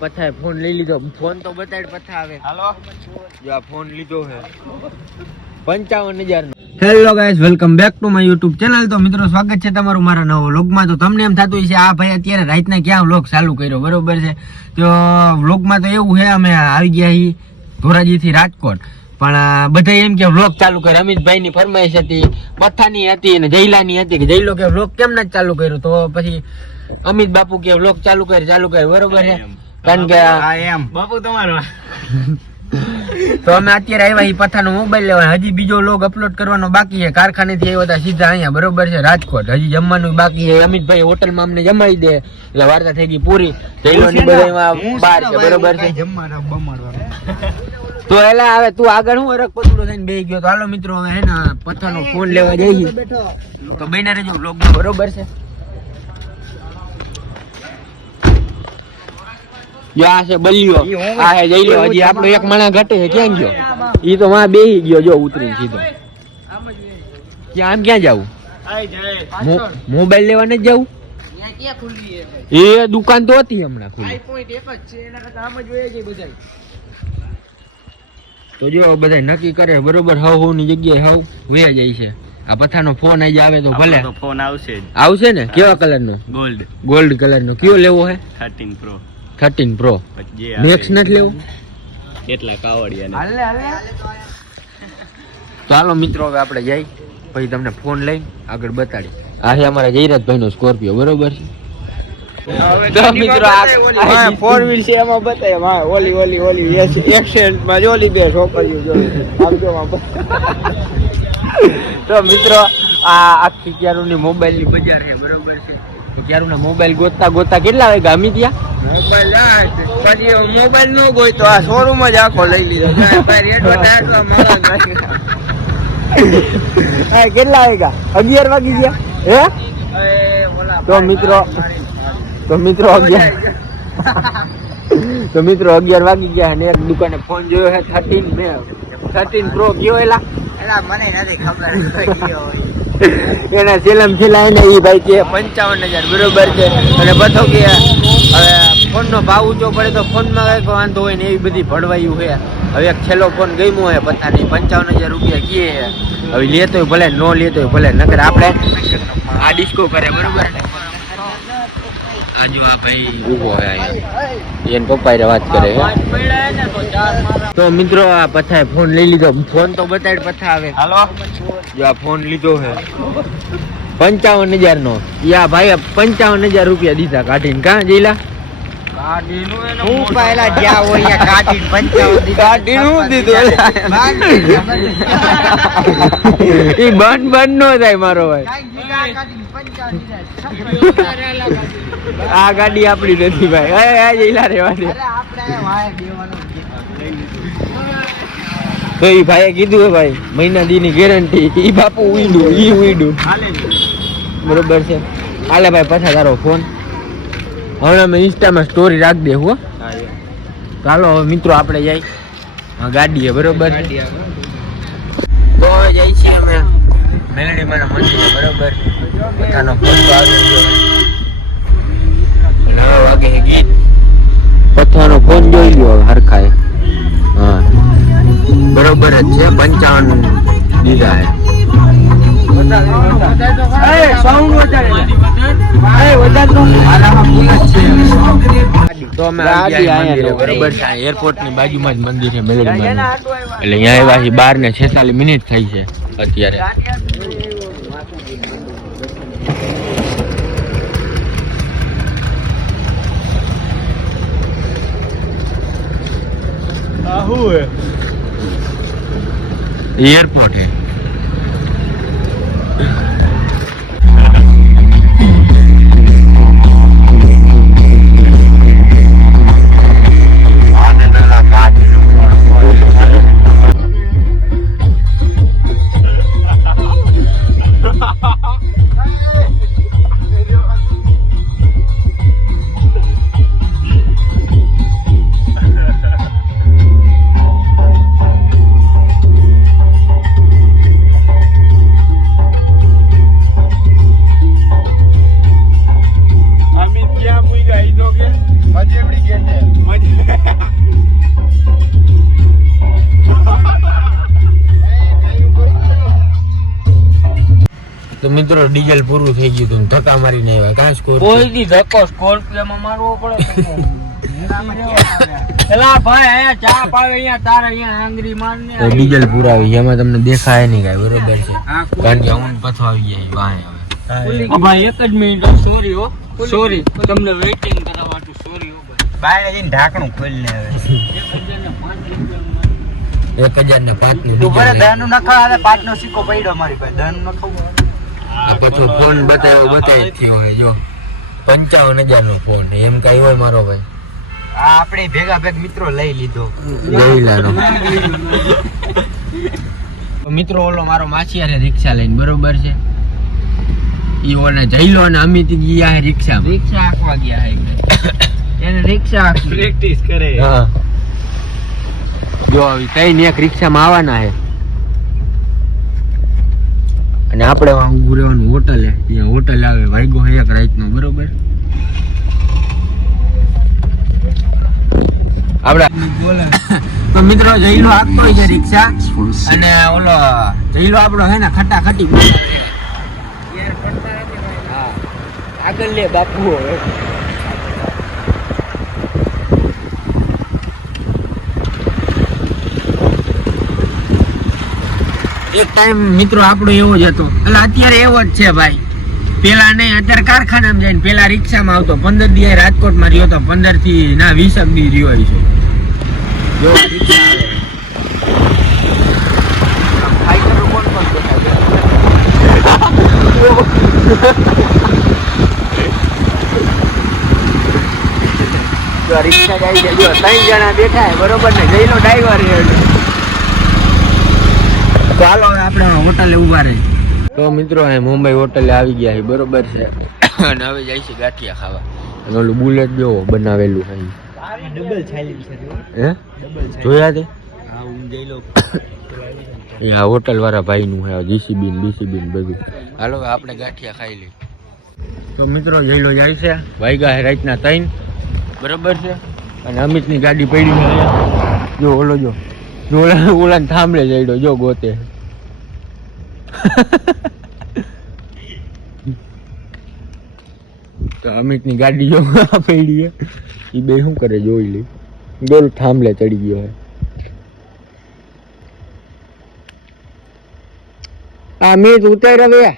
પથાય phone લઈ લીધો. Phone તો બતાડ પથા આવે. હાલો જો આ ફોન લીધો છે 55,000 નો. Hello guys, welcome back to my YouTube channel. તો મિત્રો સ્વાગત છે તમારું મારા નવો વ્લોગમાં. તો તમને એમ થતું છે આ ભાઈ અત્યારે રાતના ક્યાં વ્લોગ ચાલુ કર્યો, બરોબર છે. તો વ્લોગમાં તો એવું છે, અમે આવી ગયા છીએ ધોરાજી થી રાજકોટ, પણ બધા એમ કે વ્લોગ ચાલુ કરે. અમિતભાઈ ની ફરમાઈશ હતી, પથાની હતી અને જયલાની હતી કે જયલો કે વ્લોગ કેમ ના ચાલુ કર્યો. તો પછી અમિત બાપુ કે વ્લોગ ચાલુ કરે, બરોબર છે. કારણ કે એમ બાપુ તમારો તો અમે અત્યારે આવ્યા છીએ પથાનો મોબાઈલ લેવા. હજી બીજો વ્લોગ અપલોડ કરવાનો બાકી છે. કારખાને થી આવ્યા હતા સીધા અહીંયા, બરોબર છે, રાજકોટ. હજી જમવાનું બાકી છે. અમિતભાઈ હોટલમાં અમને જમાડી દે એટલે વાર્તા થઈ ગઈ પૂરી. જયલોની બધા બહાર છે, બરોબર છે. તો એલા હવે તું આગળ હું અરક પતડો થઈને બેહી ગયો. તો હાલો મિત્રો હવે હે ને પથાનો ફોન લેવા જઈએ. તો બન્યા રહેજો વ્લોગમાં, બરોબર છે. જો આ છે બલિયો, આ હે જઈલો. હજી આપણો એક માણા ઘટે છે. ક્યાં ગયો ઈ? તો માં બેહી ગયો જો ઉતરીને સીધો. ક્યાં આમ ક્યાં જાવું? મોબાઈલ લેવા નથી જવું? એ દુકાન તો હતી હમણાં ખુલ્લી. તો જો બધા નક્કી કરે, બરોબર. હવ ની જગ્યાએ હવ વયા જાય છે. આ પથાનો ફોન આજે આવે તો ભલે ફોન આવશે ને. કેવા કલર નો? ગોલ્ડ કલર નો. કયો લેવો હે? 13 Pro. મેક્સ નથી લેવું? કેટલા કાવડિયા. તો હાલો મિત્રો હવે આપણે જઈ, પછી તમને ફોન લઈને આગળ બતાડી. આ છે અમારા જયરાજભાઈ નો સ્કોર્પિયો, બરોબર છે. તો મિત્રો આ 4 વ્હીલ છે, એમાં બતાય ઓલી એક્સિડન્ટ માં જોલી બે છોકરીઓ જો આમ જો. તો મિત્રો આ આખી ક્યારુની મોબાઈલ ની બજાર છે, બરોબર છે. તો ક્યારુના મોબાઈલ ગોતતા કેટલા વાગ્યા અમી ત્યાં? મોબાઈલ નો ગોઈ તો આ શોરૂમ જ આખો લઈ લીધો. કેટલા વાગ્યા? 11 વાગી ગયા હે? તો મિત્રો 11 વાગી ગયા અને એક દુકાને ફોન જોયો છે 13 Pro. કયો એલા મને નથી ખબર. એના સેલમ થેલા ને ઈ ભાઈ કે 55,000, બરોબર છે. અને બધો કે હવે ફોન નો ભાવ ઊંચો પડે તો ફોન માં કઈ વાંધો હોય ને, એવી બધી ભળવાયું છે. હવે એક છેલ્લો ફોન ગમ્યો હોય પથાની 55,000 રૂપિયા કીએ. હવે લેતો ભલે, નો લેતો ભલે, નકર આપણે આ ડિસ્કો કરે, બરોબર. આ ભાઈ ઉભો હે અહીંયા, એન પપ્પા રે વાત કરે. તો મિત્રો આ પથાએ ફોન લઈ લીધો. ફોન તો બતાડ પથા આવે. હાલો જો આ ફોન લીધો હે 55,000 નો. યા ભાઈ 55,000 રૂપિયા દીધા કાઢીને. કાં જઈલા હું પહેલા જ્યાં હોય કાઢીને 55 કાઢીને હું દીધું. ઈ બંધ નો થાય મારો ભાઈ. આ ગાડી આપડી નથી ભાઈ. આ જઈલા રેવા દે. તો ઈ ભાઈએ કીધું ભાઈ મહિના દી ની ગેરંટી. ઈ બાપુ ઉઈડું બરોબર છે. હાલે ભાઈ પાછા તારો ફોન હવે અમે ઇન્સ્ટામાં સ્ટોરી રાખી દે. હો ચાલો હવે મિત્રો આપણે જાય ગાડીએ, બરોબર. તો હવે જાય છીએ અમે મેલડી માના મંદિરે, બરોબર. પોતાનો ફોન તો આવી ગયો. 9 વાગે ગીત પથાનો ફોન જોઈ લ્યો હરખાય. હા બરોબર જ છે. 55 દીધા હે. તો અમે બરોબર છે. એરપોર્ટ ની બાજુમાં જ મંદિર છે મેલડી માનું. એટલે અહીંયા આવ્યા 12 ને 46 મિનિટ થઈ છે અત્યારે. एयरपोर्ट है. મિત્રો ડીઝલ પૂરું થઈ ગયું હતું, ધક્કા મારીને આવ્યા. કાં કોઈ દી ધક્કો સ્કોર્પિયોમાં મારવો પડે. એલા ભાઈ અહીંયા ચા પાવે, અહીંયા તારે અહીંયા આંગળી મારને ડીઝલ પુરાવી, એમાં તમને દેખાય નહીં કાંઈ, બરોબર છે? કારણ કે હું પથો આવી જાય વાહે હવે. ભાઈ એક જ મિનિટ, સોરી હો, સોરી તમને વેઇટિંગ કરાવવાનું, સોરી હો ભાઈ. બહાર જઈને ઢાંકણું ખોલી લે હવે. 1005 નું તું ભલે દહનું નખાવ, હવે 5 નો સિક્કો પડ્યો મારી પાસે, દહનું નખાવું. આ પાછો ફોન બતાવ્યો થયો હોય જો 55,000 નો ફોન, એમ કઈ હોય મારો ભાઈ? આ આપણે ભેગા ભેગ મિત્રો લઈ લીધો. ગઈલાનો મિત્રો ઓલો મારો માછીયારે રિક્ષા લઈને, બરોબર છે? ઈ ઓને જઈલો અને અમિત ગયા રિક્ષા આંકવા ગયા હે એને રિક્ષા પ્રેક્ટિસ કરે. હા જો આવી કઈ ને એક રિક્ષામાં આવવાના હે અને આપણે ઊભું રહેવાનું હોટલે. ત્યાં હોટલ આવે વાગ્યો હે એક રાતનો, બરોબર? આપણે તો મિત્રો જઈલો આપતો હોય છે રિક્ષા અને ઓલો જઈલો આપણો હે ને ખટાખટી આગળ લે બાપુ. હવે એક ટાઈમ મિત્રો આપણો એવો જ હતો, એટલે અત્યારે એવો જ છે ભાઈ. પેલા નહીં, અત્યારે કારખાનામાં જઈને પેલા રિક્ષામાં આવતો. 15 દી રાજકોટમાં રહ્યો તો, 15 થી ના 20 દી રહ્યો છે. જો આ રિક્ષા આવે ફાઈટરો કોણ કોણ દેખાય જો રિક્ષા જાય છે, જો 3 જણા બેઠા હે, બરોબર ને? જઈલો ડ્રાઈવર છે. ચાલો હવે આપણે હોટલે ઉભા રહી. તો મિત્રો હે મુંબઈ હોટલે આવી ગયા છે, બરોબર છે? અને હવે જાય છે ગાંઠિયા ખાવા. અને ઓલું બુલેટ જો બનાવેલું છે, ડબલ છાલી છે. હે જોયા તે? હા હું જઈ લો. એ આ હોટલ વાળા ભાઈ નું છે, જીસીબી બીસીબી બધું. હાલો આપણે ગાંઠિયા ખાઈ લઈએ. તો મિત્રો જઈલો જાય છે, વાગ્યા છે રાતના 3, બરોબર છે? અને અમિતની ગાડી પડી છે અહીંયા. જો ઓલો જો ઓલાને થાંભલે જઈડો જો ગોતે. તો અમિતની ગાડી જો પડી છે, એ બે શું કરે જોઈ લે. ડોલ થાંભલે ચડી ગયો હે. આ મીત ઉતાર હવે.